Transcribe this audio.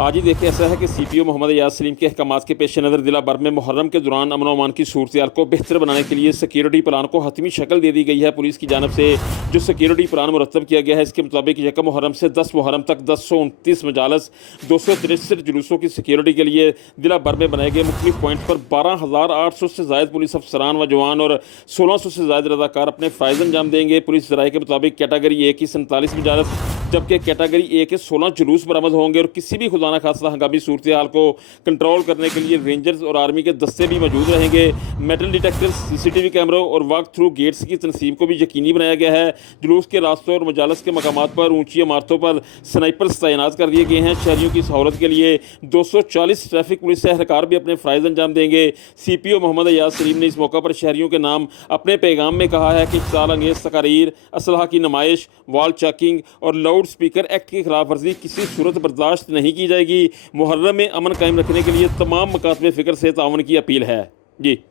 आज ही देखिए, ऐसा है कि सीपीओ मोहम्मद एजाज सलीम के अहकामात के पेश नज़र जिला भर में मुहर्रम के दौरान अमन अमान की सूरत को बेहतर बनाने के लिए सिक्योरिटी प्लान को हतमी शक्ल दे दी गई है। पुलिस की जानब से जो सिक्योरिटी प्लान मुरतब किया गया है, इसके मुताबिक 1 मुहर्रम से 10 मुहर्रम तक 1029 मजालस 263 जुलूसों की सिक्योरिटी के लिए जिला भर में बनाए गए मुख्तलिफ पॉइंट पर 12,800 से ज़ायद पुलिस अफसरान व जवान और 1600 से ज़ायद रज़ाकार अपने फ़राइज़ अंजाम देंगे। पुलिस ज़राए के मुताबिक कैटेगरी ए की 47 मजालस जबकि कैटेगरी ए के 16 जुलूस बरामद होंगे और किसी भी खुदा न खास्ता हंगामी सूरत हाल को कंट्रोल करने के लिए रेंजर्स और आर्मी के दस्ते भी मौजूद रहेंगे। मेटल डिटेक्टर्स, सीसीटीवी कैमरों और वॉक थ्रू गेट्स की तनसीब को भी यकीनी बनाया गया है। जुलूस के रास्तों और मजालस के मकामात पर ऊंची इमारतों पर स्नाइपर्स तैनात कर दिए गए हैं। शहरियों की सहूलत के लिए 240 ट्रैफिक पुलिस एहलकार भी अपने फ़राइज़ अंजाम देंगे। सीपीओ मोहम्मद एजाज सलीम ने इस मौका पर शहरियों के नाम अपने पैगाम में कहा है कि इख्तियाल अंगेज़ तकारीर, असलहा की नुमाइश, वॉल चेकिंग और लाउड स्पीकर एक्ट की खिलाफ वर्जी किसी सूरत बर्दाश्त नहीं की जाएगी। मुहर्रम में अमन कायम रखने के लिए तमाम मकासद फ़िक्र से ताउन की अपील है। जी।